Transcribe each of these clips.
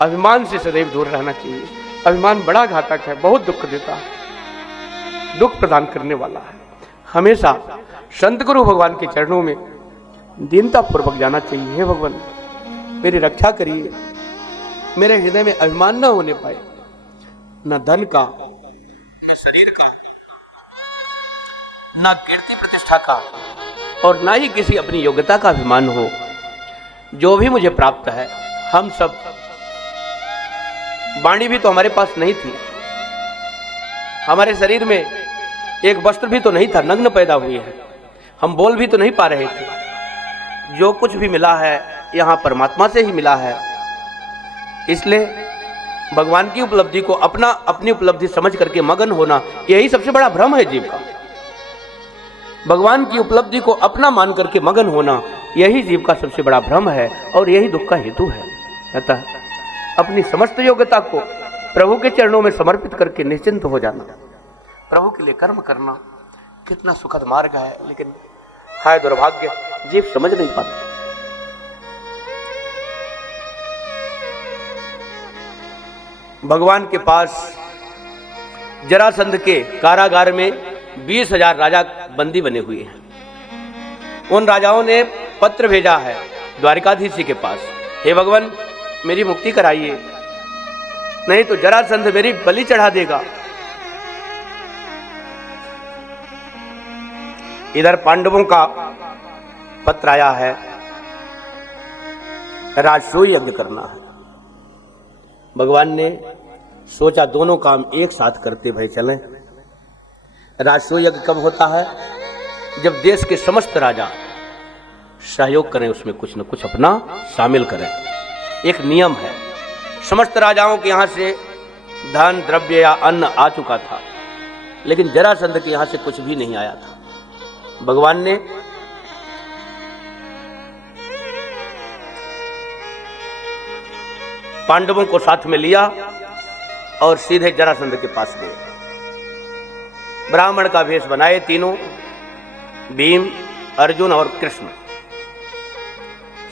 अभिमान से सदैव दूर रहना चाहिए। अभिमान बड़ा घातक है, बहुत दुख देता है, दुख प्रदान करने वाला है। हमेशा संत गुरु भगवान के चरणों में दीनता पूर्वक जाना चाहिए। हे भगवान मेरी रक्षा करिए, मेरे हृदय में अभिमान न होने पाए, न धन का, न शरीर का, न कीर्ति प्रतिष्ठा का, और ना ही किसी अपनी योग्यता का अभिमान हो। जो भी मुझे प्राप्त है, हम सब, वाणी भी तो हमारे पास नहीं थी, हमारे शरीर में एक वस्त्र भी तो नहीं था, नग्न पैदा हुए हैं, हम बोल भी तो नहीं पा रहे थे। जो कुछ भी मिला है यहाँ परमात्मा से ही मिला है। इसलिए भगवान की उपलब्धि को अपनी उपलब्धि समझ करके मगन होना, यही सबसे बड़ा भ्रम है जीव का। भगवान की उपलब्धि को अपना मान करके मगन होना, यही जीव का सबसे बड़ा भ्रम है और यही दुख का हेतु है। अतः अपनी समस्त योग्यता को प्रभु के चरणों में समर्पित करके निश्चिंत हो जाना, प्रभु के लिए कर्म करना कितना सुखद मार्ग है। लेकिन हाय दुर्भाग्य, जीव समझ नहीं पाता। भगवान के पास जरासंध के कारागार में 20,000 राजा बंदी बने हुए हैं। उन राजाओं ने पत्र भेजा है द्वारिकाधीश जी के पास, हे भगवान मेरी मुक्ति कराइए, नहीं तो जरासंध मेरी बलि चढ़ा देगा। इधर पांडवों का पत्र आया है, राजसूय यज्ञ करना है। भगवान ने सोचा दोनों काम एक साथ करते भाई चलें। राजसूय यज्ञ कब होता है? जब देश के समस्त राजा सहयोग करें, उसमें कुछ न कुछ अपना शामिल करें। एक नियम है, समस्त राजाओं के यहाँ से धन द्रव्य या अन्न आ चुका था, लेकिन जरासंध के यहाँ से कुछ भी नहीं आया था। भगवान ने पांडवों को साथ में लिया और सीधे जरासंध के पास गए। ब्राह्मण का वेश बनाए तीनों, भीम, अर्जुन और कृष्ण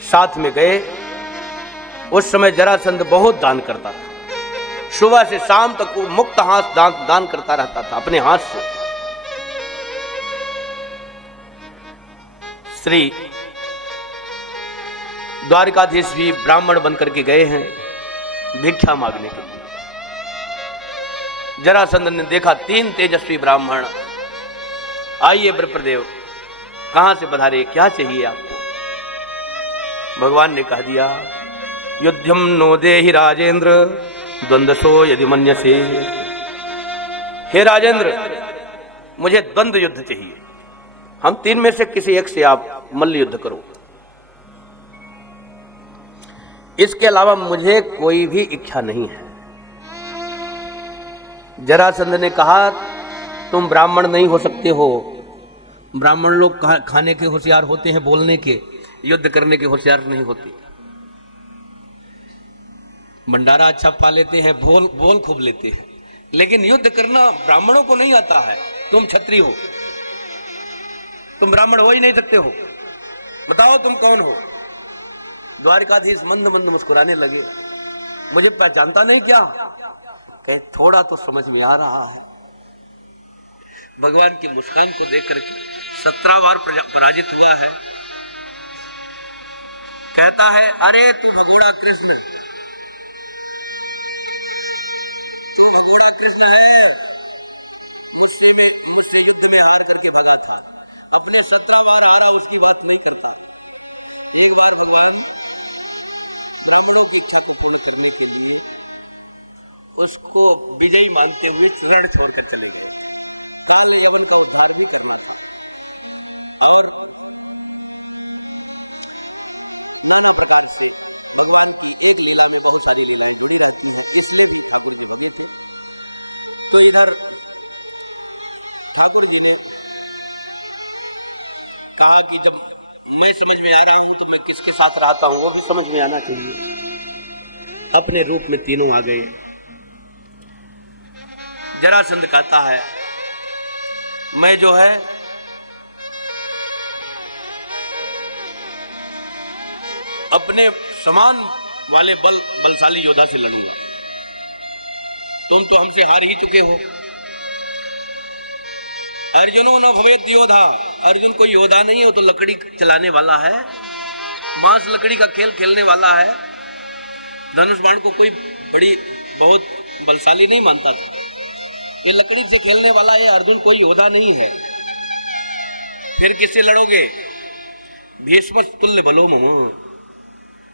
साथ में गए। उस समय जरासंध बहुत दान करता था, सुबह से शाम तक वो मुक्त हाथ दान करता रहता था अपने हाथ से। श्री द्वारिकाधीश भी ब्राह्मण बनकर के गए हैं भिक्षा मांगने के लिए। जरासंध ने देखा 3 तेजस्वी ब्राह्मण, आइए ब्रप्रदेव, कहां से बधारे, क्या चाहिए आपको? भगवान ने कह दिया, युद्धम नो देहि राजेंद्र द्वंद्वसो यदि मन्यसे। हे राजेंद्र, मुझे द्वंद्व युद्ध चाहिए, हम 3 में से किसी एक से आप मल्ल युद्ध करो। इसके अलावा मुझे कोई भी इच्छा नहीं है। जरासंध ने कहा, तुम ब्राह्मण नहीं हो सकते हो, ब्राह्मण लोग खाने के होशियार होते हैं, बोलने के, युद्ध करने के होशियार नहीं होते। भंडारा अच्छा पा लेते हैं, बोल खूब लेते हैं, लेकिन युद्ध करना ब्राह्मणों को नहीं आता है। तुम क्षत्रिय हो, तुम ब्राह्मण हो ही नहीं सकते हो, बताओ तुम कौन हो? द्वारिकाधीश मंद मंद मुस्कुराने लगे, मुझे पहचानता नहीं क्या? कहे थोड़ा तो समझ में आ रहा है। भगवान की मुस्कान को देख करके 17 बार पराजित हुआ है। कहता है, अरे तू भगोड़ा कृष्ण, तू भगोड़ा कृष्ण है, मुझसे युद्ध में हार करके भगा था। अपने 17 बार हारा उसकी बात नहीं करता। एक बार भगवान ब्राह्मणों की इच्छा को पूर्ण करने के लिए उसको विजयी मानते हुए रण छोड़कर चले गए। काल यवन का उद्धार भी करना था और नाना प्रकार से भगवान की एक लीला में बहुत सारी लीलाएं जुड़ी रहती हैं, इसलिए भी ठाकुर जी भगे थे। तो इधर ठाकुर जी ने कहा कि जब मैं समझ में आ रहा हूं तो मैं किसके साथ रहता हूं वो भी समझ में आना चाहिए। अपने रूप में तीनों आ गए। जरासंध कहता है, मैं जो है अपने समान वाले बलशाली योद्धा से लड़ूंगा। तुम तो हमसे हार ही चुके हो। अर्जुनो न भवेद योद्धा, अर्जुन कोई योद्धा नहीं है, वो तो लकड़ी चलाने वाला है, मांस लकड़ी का खेल खेलने वाला है। धनुष बाण को कोई बड़ी बहुत बलशाली नहीं मानता था। ये लकड़ी से खेलने वाला ये अर्जुन कोई योद्धा नहीं है। फिर किससे लड़ोगे? भीष्म तुल्य बलो मम,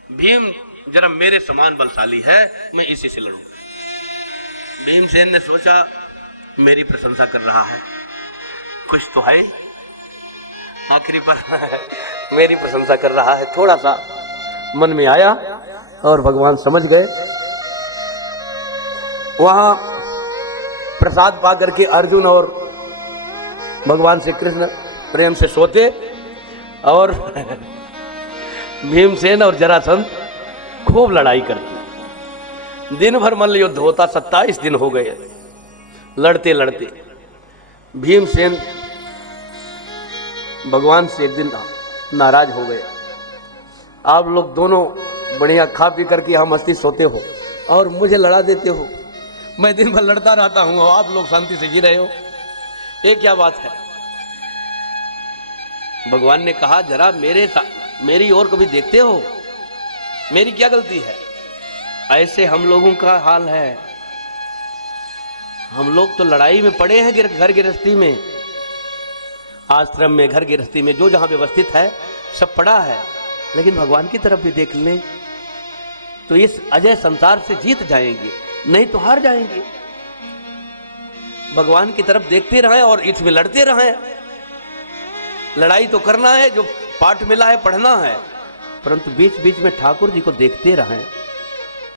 भीम जरा मेरे समान बलशाली है, मैं इसी से लड़ूंगा। भीमसेन ने सोचा मेरी प्रशंसा कर रहा है, कुछ तो है आखिरी पर मेरी प्रशंसा कर रहा है। थोड़ा सा मन में आया और भगवान समझ गए। वहां प्रसाद पा करके अर्जुन और भगवान श्री कृष्ण प्रेम से सोते और भीमसेन और जरासंध खूब लड़ाई करते। दिन भर मल्ल युद्ध होता, 27 दिन हो गए लड़ते लड़ते। भीमसेन भगवान से एक दिन नाराज हो गए। आप लोग दोनों बढ़िया खा पी करके हम मस्ती सोते हो और मुझे लड़ा देते हो। मैं दिन भर लड़ता रहता हूं और आप लोग शांति से जी रहे हो, ये क्या बात है? भगवान ने कहा जरा मेरी ओर कभी देखते हो, मेरी क्या गलती है? ऐसे हम लोगों का हाल है। हम लोग तो लड़ाई में पड़े हैं, घर गृहस्थी में, आश्रम में, घर गृहस्थी में, जो जहां व्यवस्थित है सब पड़ा है। लेकिन भगवान की तरफ भी देख लें तो इस अजय संसार से जीत जाएंगे, नहीं तो हार जाएंगे। भगवान की तरफ देखते रहें और इसमें लड़ते रहें। लड़ाई तो करना है, जो पाठ मिला है पढ़ना है, परंतु बीच बीच में ठाकुर जी को देखते रहें।